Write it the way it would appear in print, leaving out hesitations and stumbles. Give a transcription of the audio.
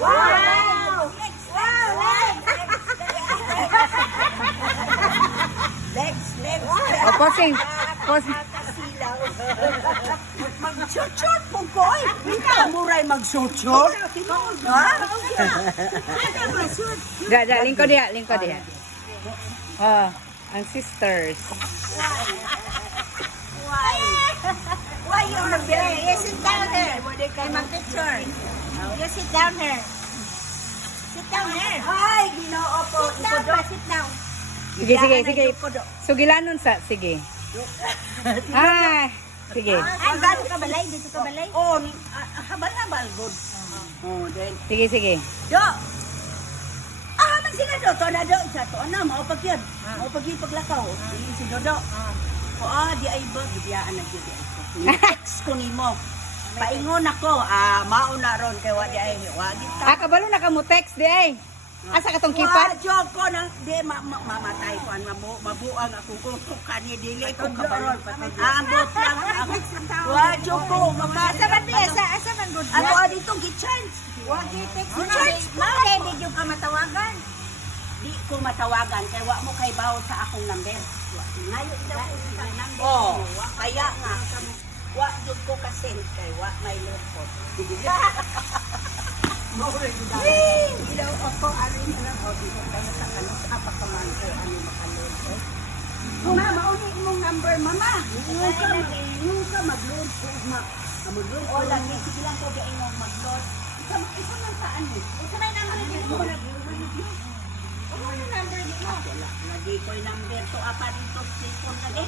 Wow! Legs. O, posing. Posing. Mag-short po ko. Ikaw muray mag-short. Ha? Lingkod diha. Oh, ang sisters. Why you on the bed? You sit down here. I'm a picture. You sit down here. Sit down here. Ay, ginoo po. Sit down. Sige. Sugilanon sa, sige. Sige. Ay, dito ka balay. Oh, habal. Good. Oh, then. Sige. Do. Man sila do. To na do. Sa to na. Maupag yun. Maupag yung paglakaw. Si Dodo. Di ay ba. Bibiyaan na yun. Text ko ni mo. Paingon ako. Mauna ron. Kaya wadi ay. Kabalo na ka mo text di ay. Asa ka tong kipad? Joke ko nang di mamatay ko an mabuang ako kung kani dili ko kabalo. Ambot lang ako. Joke ko makasa man di asa man good. Ano dito kitchen? Wa text na di ka matawagan. Di ko matawagan kay wa mo kay bawo sa akong number. Ngayo daw ko sa number. Kaya nga wa jud ko ka send kay wa may loko. Ilaw ako, alin na lang, dito tayo sa kanos, apakaman ko, makalod ko. Mauni mong number, mama. Yung ka mag-load ko, mag-load ko. Lagi, sige lang ko gain mo mag-load. Isa man saan eh. Isa may number din mo. Ano yung number din mo? Lagi ko yung number to, apa dito, cellphone lagi.